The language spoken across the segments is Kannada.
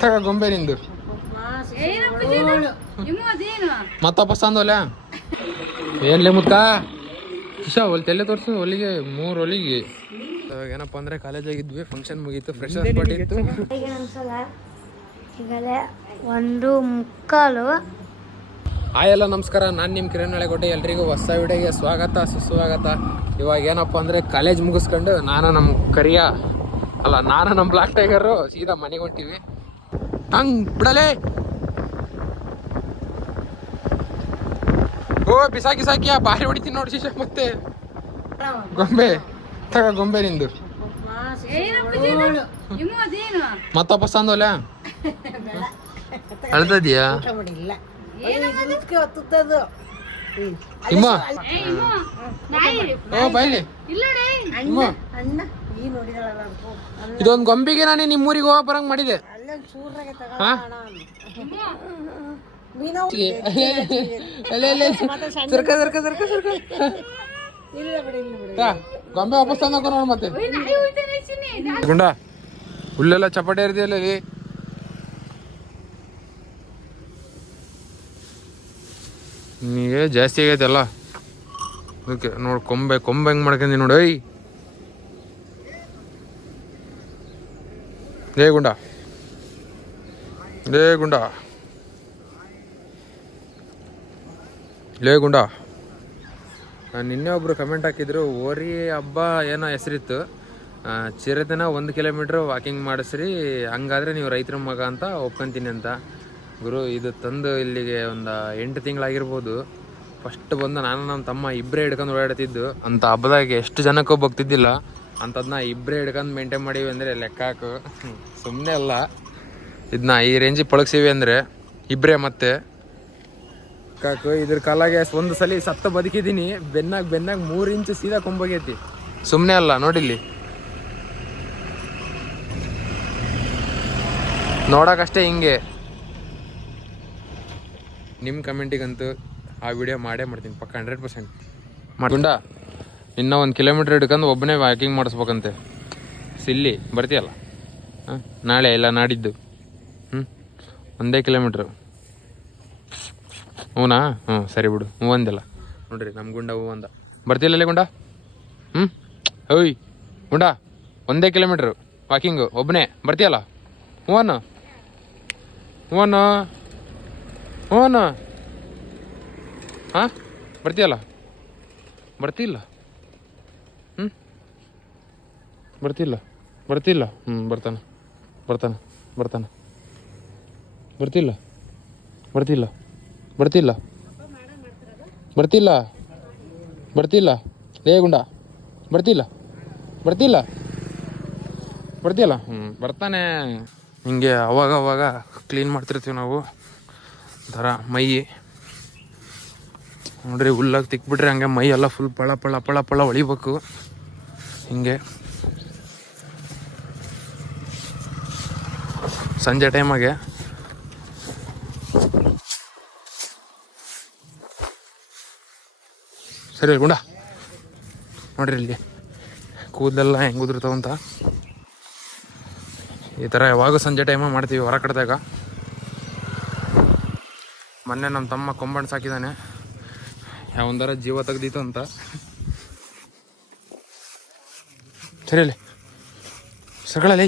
ತಗ ಗೊಂಬೆ ನಿಂದು ಮತ್ತಪ್ಪ ಸಂದೋಲ ಏನ್ಲೇ ಮುತ್ತ ಇಷ್ಟ ಹೊಲ್ತೆಲ್ಲ ತೋರಿಸು ಹೊಲಿಗೆ 3 ಹೊಲಿಗೆ ಏನಪ್ಪ ಅಂದ್ರೆ ಕಾಲೇಜಾಗಿದ್ವಿ, ಫಂಕ್ಷನ್ ಮುಗೀತು, ಫ್ರೆಶರ್ಸ್ ಪಾರ್ಟಿ ಇತ್ತು. ಈಗಲೇ 1:45. ಹಾಯ್ ಎಲ್ಲ ನಮಸ್ಕಾರ, ನಾನು ನಿಮ್ಮ ಕಿರಣ್ ಹಳೆಕೋಟೆ. ಎಲ್ರಿಗೂ ಹೊಸ ವಿಡಿಯೋಗೆ ಸ್ವಾಗತ ಸುಸ್ವಾಗತ. ಇವಾಗ ಏನಪ್ಪ ಅಂದರೆ ಕಾಲೇಜ್ ಮುಗಿಸ್ಕೊಂಡು ನಾನು ನಮ್ಮ ಬ್ಲಾಕ್ ಟೈಗರು ಸೀದಾ ಮನೆಗೆ ಹೊಂಟೀವಿ. ಹಂಗೆ ಬಿಡಲೇ ಓ ಬಿಸಾಕಿ ಬಾರಿ ಹೊಡಿತೀನಿ ನೋಡಿ ಶಿಷ್ಯ. ಮತ್ತೆ ಗೊಂಬೆ ತಗ ಗೊಂಬೆ ನಿಂದು ಮತ್ತಪ್ಪ ಸಂದೋಲ ಅಳ್ತದ್ಯಾ ಇಮ್ಮ ಓ ಬಾಯ್ಲಿ ಇದೊಂದು ಗೊಂಬೆಗೆ ನಾನೇ ನಿಮ್ಮೂರಿಗೆ ಹೋಗ ಬರಂಗ್ ಮಾಡಿದೆ. ಗೊಂಬೆ ವಾಪಸ್ ತಂದ ನೋಡ್ ಮತ್ತೆ ಗುಂಡ ಹುಲ್ಲೆಲ್ಲ ಚಪಾಟಿ ಇರ್ದಿಲ್ಲ ರೀ. ನೀವೇ ಜಾಸ್ತಿ ಆಗೈತಲ್ಲ ಅದಕ್ಕೆ ನೋಡಿ ಕೊಂಬೆ ಹೆಂಗ್ ಮಾಡ್ಕೊಂಡಿ ನೋಡಿ. ಲೇ ಗುಂಡ ನಿನ್ನೆ ಒಬ್ರು ಕಮೆಂಟ್ ಹಾಕಿದ್ರು, ಓರಿ ಹಬ್ಬ ಏನೋ ಹೆಸರಿತ್ತು, ಚಿರದಿನ 1 ಕಿಲೋಮೀಟ್ರ್ ವಾಕಿಂಗ್ ಮಾಡಿಸ್ರಿ, ಹಂಗಾದ್ರೆ ನೀವು ರೈತರ ಮಗ ಅಂತ ಒಪ್ಕೊಂತೀನಿ ಅಂತ. ಗುರು ಇದು ತಂದು ಇಲ್ಲಿಗೆ ಒಂದು 8 ತಿಂಗಳಾಗಿರ್ಬೋದು. ಫಸ್ಟ್ ಬಂದು ನಾನು ನಮ್ಮ ತಮ್ಮ ಇಬ್ಬರೇ ಹಿಡ್ಕೊಂಡು ಓಡಾಡ್ತಿದ್ದು. ಅಂಥ ಹಬ್ಬದಾಗೆ ಎಷ್ಟು ಜನಕ್ಕೂ ಹೋಗ್ತಿದ್ದಿಲ್ಲ, ಅಂಥದನ್ನ ಇಬ್ಬರೇ ಹಿಡ್ಕೊಂಡು ಮೇಂಟೈನ್ ಮಾಡೀವಿ ಅಂದರೆ ಲೆಕ್ಕ ಹಾಕು. ಸುಮ್ಮನೆ ಅಲ್ಲ, ಇದನ್ನ ಈ ರೇಂಜಿಗೆ ಪಳಗ್ಸೀವಿ ಅಂದರೆ ಇಬ್ಬರೇ. ಮತ್ತೆ ಕಾಕು ಇದ್ರ ಕಾಲಾಗೆ ಒಂದು ಸಲ ಸತ್ತ ಬದುಕಿದ್ದೀನಿ, ಬೆನ್ನಾಗ 3 ಇಂಚು ಸೀದಾ ಕೊಂಬೋಗೈತಿ. ಸುಮ್ಮನೆ ಅಲ್ಲ ನೋಡಿಲ್ಲಿ, ನೋಡೋಕಷ್ಟೇ ಹಿಂಗೆ. ನಿಮ್ಮ ಕಮೆಂಟಿಗಂತೂ ಆ ವಿಡಿಯೋ ಮಾಡ್ತೀನಿ ಪಕ್ಕ 100% ಮಾಡ್ಕೊಂಡ. ಇನ್ನೂ 1 ಕಿಲೋಮೀಟ್ರ್ ಹಿಡ್ಕೊಂಡು ಒಬ್ಬನೇ ವಾಕಿಂಗ್ ಮಾಡಿಸ್ಬೇಕಂತೆ. ಸಿಲ್ಲಿ ಬರ್ತೀಯಲ್ಲ ನಾಳೆ ಇಲ್ಲ ನಾಡಿದ್ದು. 1 ಕಿಲೋಮೀಟ್ರು ಹೂನಾ? ಸರಿ ಬಿಡು, ಹೂ ಅಂದಿಲ್ಲ ನೋಡ್ರಿ ನಮ್ಮ ಗುಂಡ ಹೂ ಅಂದ. ಬರ್ತಿಲ್ಲಲ್ಲೇ ಗುಂಡ? ಓಯ್ ಗುಂಡ 1 ಕಿಲೋಮೀಟ್ರು ವಾಕಿಂಗು ಒಬ್ಬನೇ ಬರ್ತೀಯಲ್ಲ? ಹೂವನು ಹಾಂ ಬರ್ತೀಯಲ್ಲ? ಬರ್ತಿಲ್ಲ ಬರ್ತಿಲ್ಲ ಲೇ ಗುಂಡ ಬರ್ತಿಲ್ಲ ಬರ್ತಾನೆ. ಹಿಂಗೆ ಅವಾಗ ಕ್ಲೀನ್ ಮಾಡ್ತಿರ್ತೀವಿ ನಾವು. ಥರ ಮೈ ನೋಡ್ರಿ, ಹುಲ್ಲಾಗಿ ತಿಕ್ಬಿಟ್ರೆ ಹಂಗೆ ಮೈ ಎಲ್ಲ ಫುಲ್ ಪಳ ಹೊಳಿಬೇಕು. ಹಿಂಗೆ ಸಂಜೆ ಟೈಮಾಗೆ ಸರಿ ಗುಂಡ ನೋಡ್ರಿ ಇಲ್ಲಿ ಕೂದಲೆಲ್ಲ ಹೆಂಗೆ ಉದುರ್ತಾವಂತ. ಈ ಥರ ಯಾವಾಗ ಸಂಜೆ ಟೈಮಾಗ ಮಾಡ್ತೀವಿ ಹೊರ ಕಡ್ದಾಗ. ಮೊನ್ನೆ ನಮ್ಮ ತಮ್ಮ ಕೊಂಬಣ್ಣ ಸಾಕಿದ್ದಾನೆ, ಯಾವಂದಾರ ಜೀವ ತೆಗ್ದಿತ್ತು ಅಂತ. ಸರಿ ಅಲ್ಲಿ ಸಗಳಲ್ಲ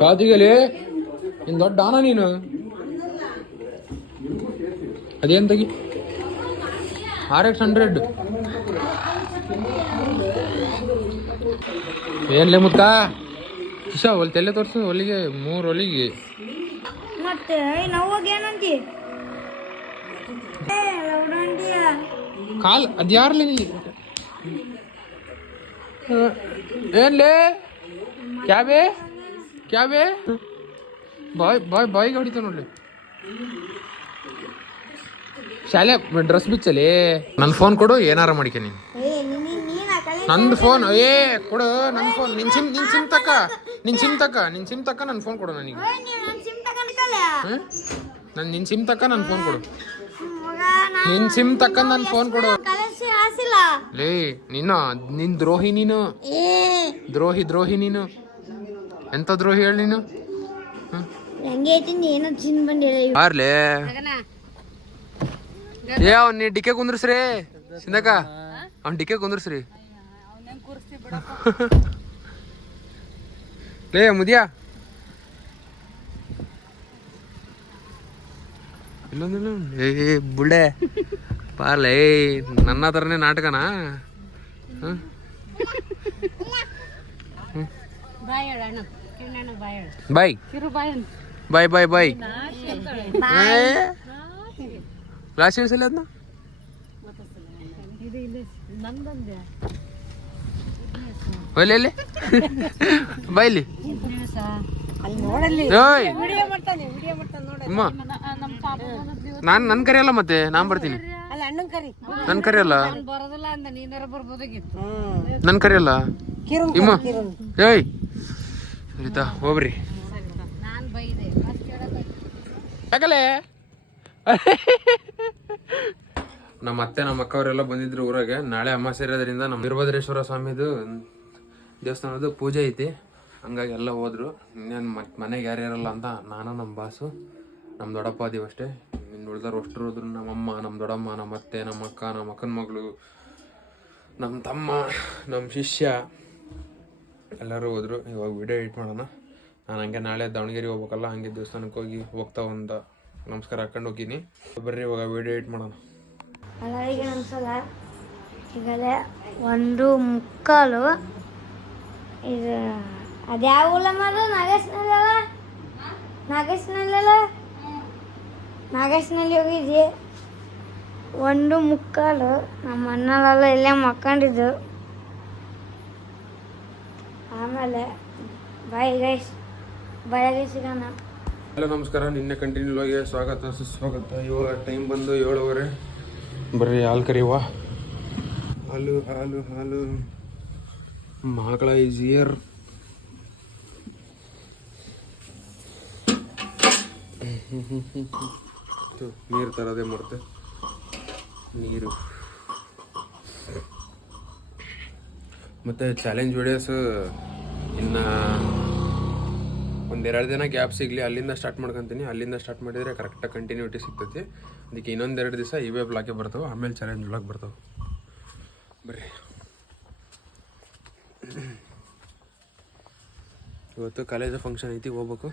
ಕಾದಿಗಲಿ ಇನ್ನು ದೊಡ್ಡ ಆನ ನೀನು. ಅದೇನು ತೆಗಿ RX 100 ಏನ್ಲೇ ಮುತ್ತ ಇಷ್ಟ ಹೊಲ್ತೆಲ್ಲ ತೋರಿಸು ಹೊಲಿಗೆ 3 ಹೊಲಿಗೆ ಮತ್ತೆ ಏನಂತಿ ಕಾಲ್ ಅದು ಯಾರ್ಲಿ ಏನ್ಲೇ ಕ್ಯಾಬೆ ಬಾಯ್ಗೆ ಹೊಡಿತಾವ ನೋಡ್ಲಿ. ಶಾಲೆ ಡ್ರೆಸ್ ಬಿಚ್ಚಲಿ. ನನ್ನ ಫೋನ್ ಕೊಡು, ಏನಾರ ಮಾಡಿಕೆ ನೀನು. ನಂದು ಫೋನ್ ಕೊಡು, ನನ್ನ ಫೋನ್. ನಿನ್ ಸಿಮ್ ತಕ್ಕ ನನ್ನ ಫೋನ್ ಕೊಡು ನನಗೆ. ನಿನ್ನ ಸಿಮ್ ತಕ್ಕ ನನ್ನ ಫೋನ್ ಕೊಡು. ನಿನ್ನ ಸಿಮ್ ತಕ್ಕ ನನ್ನ ಫೋನ್ ಕೊಡು. ಲೇ ನಿನ್ನ ದ್ರೋಹಿ ನೀನು, ದ್ರೋಹಿ ನೀನು. ಎಂತ ದ್ರೋಹಿ ಹೇಳಿ ನೀನು. ಆರ್ಲೇ ಏ ಅವ್ನ ನೀ ಡಿಕೆ ಕುಂದ್ರಸ್ರಿ ಸಿಂದಕ, ಅವ್ನ ಡಿಕೆ ಕುಂದ್ರಸ್ರಿ. ಲೇ ಮುದಿಯಾ ಇಲ್ಲೊಂದಿಲ್ಲ. ಏ ಬುಳ್ಳೆ ಪಾರ್ಲ ಏ ನನ್ನ ಥರನೇ ನಾಟಕನಾ? ಬಾಯ್ ಬಾಯ್ ಬಾಯ್ ಬಾಯ್. ಕ್ಲಾಸ್ ಇಳಿಸಲ್ಲ ಅದನ್ನ ಒಯ್ಲಿ ಬಾಯ್ಲಿ. ಓಯ್ ಅಮ್ಮ ನಾನು ನನ್ನ ಕರಿಯಲ್ಲ, ಮತ್ತೆ ನಾನು ಬರ್ತೀನಿ. ನನ್ನ ಕರಿಯಲ್ಲ, ನನ್ನ ಕರಿಯಲ್ಲ ಇಮ್ಮ. ಏಯ್ ಸರಿತಾ ಹೋಗ್ರಿ. ಯಾಕಲೆ ನಮ್ಮ ಅತ್ತೆ ನಮ್ಮ ಅಕ್ಕವರೆಲ್ಲ ಬಂದಿದ್ರು ಊರಾಗೆ. ನಾಳೆ ಅಮಾವಾಸ್ಯೆ ಇರೋದ್ರಿಂದ ನಮ್ಮ ವೀರಭದ್ರೇಶ್ವರ ಸ್ವಾಮಿದು ದೇವಸ್ಥಾನದ ಪೂಜೆ ಐತಿ, ಹಂಗಾಗಿ ಎಲ್ಲ ಹೋದ್ರು. ಇನ್ನೇನು ಮನೆಗೆ ಯಾರ್ಯಾರಲ್ಲ ಅಂತ ನಾನು ನಮ್ಮ ಬಾಸು ನಮ್ಮ ದೊಡ್ಡಪ್ಪ ಅದೀವಿ ಅಷ್ಟೇ. ಇನ್ನು ಉಳ್ದವ್ರು ಅಷ್ಟರು ಹೋದ್ರು. ನಮ್ಮಮ್ಮ, ನಮ್ಮ ದೊಡ್ಡಮ್ಮ, ನಮ್ಮ ಅತ್ತೆ, ನಮ್ಮ ಅಕ್ಕ, ನಮ್ಮ ಅಕ್ಕನ ಮಗಳು, ನಮ್ಮ ತಮ್ಮ, ನಮ್ಮ ಶಿಷ್ಯ ಎಲ್ಲರೂ ಹೋದ್ರು. ಇವಾಗ ವಿಡಿಯೋ ಎಡಿಟ್ ಮಾಡೋಣ. ನಾನು ಹಂಗೆ ನಾಳೆ ದಾವಣಗೆರೆ ಹೋಗ್ಬೇಕಲ್ಲ, ಹಂಗೆ ದೇವಸ್ಥಾನಕ್ಕೆ ಹೋಗ್ತಾ ಒಂದು ನಮಸ್ಕಾರ ಹಾಕೊಂಡು ಹೋಗಿನಿ. ಬರ್ರಿ ಇವಾಗ ವಿಡಿಯೋ ಎಡಿಟ್ ಮಾಡೋಣ. ಎಲ್ಲರಿಗೆ ನಮಸ್ಕಾರ. ಈಗಲೇ 1:45. ಇದು ಅದ್ಯಾವ ಉಲ್ಲಮ್ಮದು? ನಾಗೇಶ್ನಲ್ಲಿ ಹೋಗಿದ್ವಿ. 1:45. ನಮ್ಮ ಅಣ್ಣಲೆಲ್ಲ ಇಲ್ಲೇ ಮಕ್ಕೊಂಡಿದ್ದು. ಆಮೇಲೆ ಬಾಯ್ ಗೈಸ್, ಬೆಳಗ್ಗೆ ಸಿಗೋಣ. ಹಲೋ ನಮಸ್ಕಾರ. ನಿನ್ನೆ ಕಂಟಿನ್ಯೂ ಆಗಿ ಸ್ವಾಗತ ಸುಸ್ವಾಗತ. ಇವಾಗ ಟೈಮ್ ಬಂದು 7:15. ಬರ್ರಿ ಹಾಲು ಕರಿಯುವ. ಹಾಲು ಹಾಲು ಹಾಲು ಮಗಳ ಈಸ್ ಹಿಯರ್. ನೀರು ತರೋದೇ ಮರ್ತೆ. ನೀರು ಮತ್ತು ಚಾಲೆಂಜ್ ವಿಡಿಯೋಸ್ ಇನ್ನು ಒಂದೆರಡು ದಿನ ಗ್ಯಾಪ್ ಸಿಗಲಿ, ಅಲ್ಲಿಂದ ಸ್ಟಾರ್ಟ್ ಮಾಡ್ಕೊತೀನಿ. ಅಲ್ಲಿಂದ ಸ್ಟಾರ್ಟ್ ಮಾಡಿದರೆ ಕರೆಕ್ಟಾಗಿ ಕಂಟಿನ್ಯೂಟಿ ಸಿಗ್ತೈತಿ. ಅದಕ್ಕೆ ಇನ್ನೊಂದೆರಡು ದಿವಸ ಇವೇ ಬ್ಲಾಗೆ ಬರ್ತಾವೆ, ಆಮೇಲೆ ಚಾಲೆಂಜ್ ಬ್ಲಾಗ್ ಬರ್ತಾವೆ. ಬರ್ರಿ ಇವತ್ತು ಕಾಲೇಜ್ ಫಂಕ್ಷನ್ ಐತಿ, ಹೋಗ್ಬೇಕು.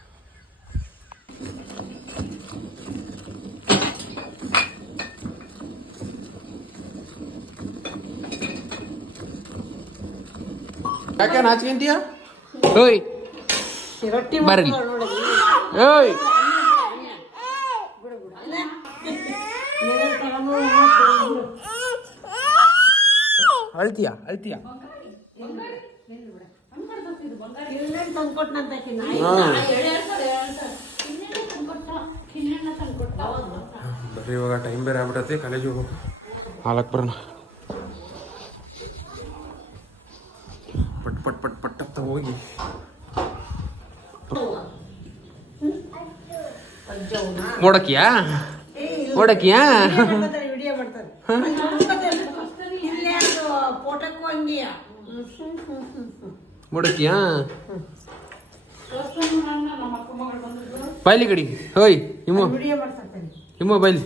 ಯಾಕೆ ನಾಚ್ಕೊಂತೀಯ? ಓಯ್ ಬರ್ರಿ. ಓಯ್ ಅಳ್ತೀಯಾ? ಬರ್ರಿ ಇವಾಗ ಟೈಮ್ ಬೇರೆ ಆಗ್ಬಿಟ್ಟೈತಿ, ಕಾಲೇಜ್ ಹೋಗ್ಬೇಕು. ಹಾಲಕ್ಕೆ ಬರೋಣ. ಪಟ್ ಪಟ್ ಪಟ್ ಅಂತ ಹೋಗಿ ಓಡಕಿಯಾ ಓಡಕಿಯಾ ಓಡಕಿಯಾ ಬಾಯ್ಲಿ ಗಡಿ. ಹೋಯ್ ಹಿಮ್ಮ ಬಾಯ್ಲಿ.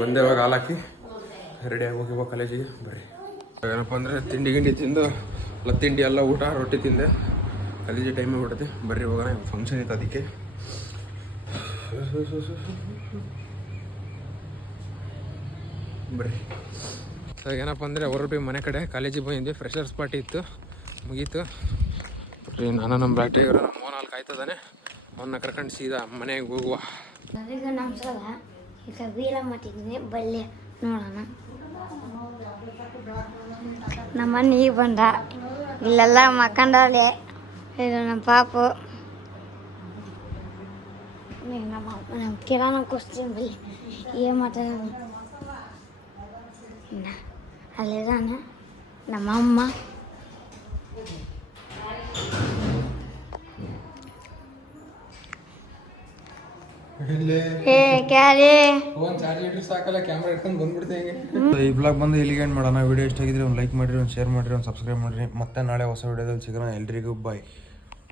ಬಂದೆ ಇವಾಗ ಹಾಲಾಕಿ ರೆಡಿಯಾಗಿ ಹೋಗಿವ ಕಾಲೇಜಿಗೆ. ಬರ್ರಿ. ಏನಪ್ಪ ಅಂದರೆ ತಿಂಡಿ ಗಿಂಡಿ ತಿಂದು ತಿಂಡಿ ಎಲ್ಲ ಊಟ ರೊಟ್ಟಿ ತಿಂದೆ. ಕಾಲೇಜಿ ಟೈಮ್ ಆಗ್ಬಿಡುತ್ತೆ. ಬರ್ರಿ ಹೋಗೋಣ, ಫಂಕ್ಷನ್ ಇತ್ತು ಅದಕ್ಕೆ. ಬರ್ರಿ. ಸೊ ಏನಪ್ಪ ಅಂದರೆ ಹೊರಟು ಮನೆ ಕಡೆ ಕಾಲೇಜಿಗೆ ಬಂದಿದ್ವಿ. ಫ್ರೆಷರ್ಸ್ ಪಾರ್ಟಿ ಇತ್ತು, ಮುಗೀತು. ನಾನು ನಮ್ಮ ಬ್ಯಾಟ್ರಿ ಇವರು ನಮ್ಮ ಮೋನಲ್ಲಿ ಕಾಯ್ತದಾನೆ. ಅವನ್ನ ಕರ್ಕೊಂಡು ಸೀದಾ ಮನೆಗೆ ಹೋಗುವ. ನನಗೆ ನಮಸ್ಕಾರ. ಈಗ ವೀರ ಮಾಡ್ತಿದ್ದೀನಿ, ಬಲ್ಲೆ ನೋಡೋಣ. ನಮ್ಮನ್ನ ಈಗ ಬಂದ, ಇಲ್ಲೆಲ್ಲ ಮಕ್ಕಂಡವ್ಳೆ. ಇದು ನಮ್ಮ ಪಾಪು, ನಮ್ಮ ಕಿರಾಣ ಕೊಡ್ತೀನಿ ಬಲ್ಲಿ. ಏನು ಮಾತಾಡೋದು? ಅಲ್ಲಿದಾನೆ ನಮ್ಮಮ್ಮ, ಏ ಕ್ಯಾರೆ ಫೋನ್ ಚಾರ್ಜ್ ಇಟ್ಟರು ಸಾಕಲ್ಲ ಕ್ಯಾಮ್ರಾ ಇಟ್ಕೊಂಡು ಬಂದ್ಬಿಡ್ತೇವೆ ಈ ಬ್ಲಾಗ್ ಬಂದು ಇಲ್ಲಿಗೆ ಎಂಡ್ ಮಾಡೋಣ. ವಿಡಿಯೋ ಇಷ್ಟ ಆಗಿದ್ರೆ ಒಂದು ಲೈಕ್ ಮಾಡಿರಿ, ಒಂದು ಶೇರ್ ಮಾಡಿರಿ, ಒಂದು ಸಬ್ಸ್ಕ್ರೈಬ್ ಮಾಡಿರಿ. ಮತ್ತೆ ನಾಳೆ ಹೊಸ ವಿಡಿಯೋದಲ್ಲಿ ಸಿಗೋಣ. ಎಲ್ರಿಗೂ ಬಾಯ್.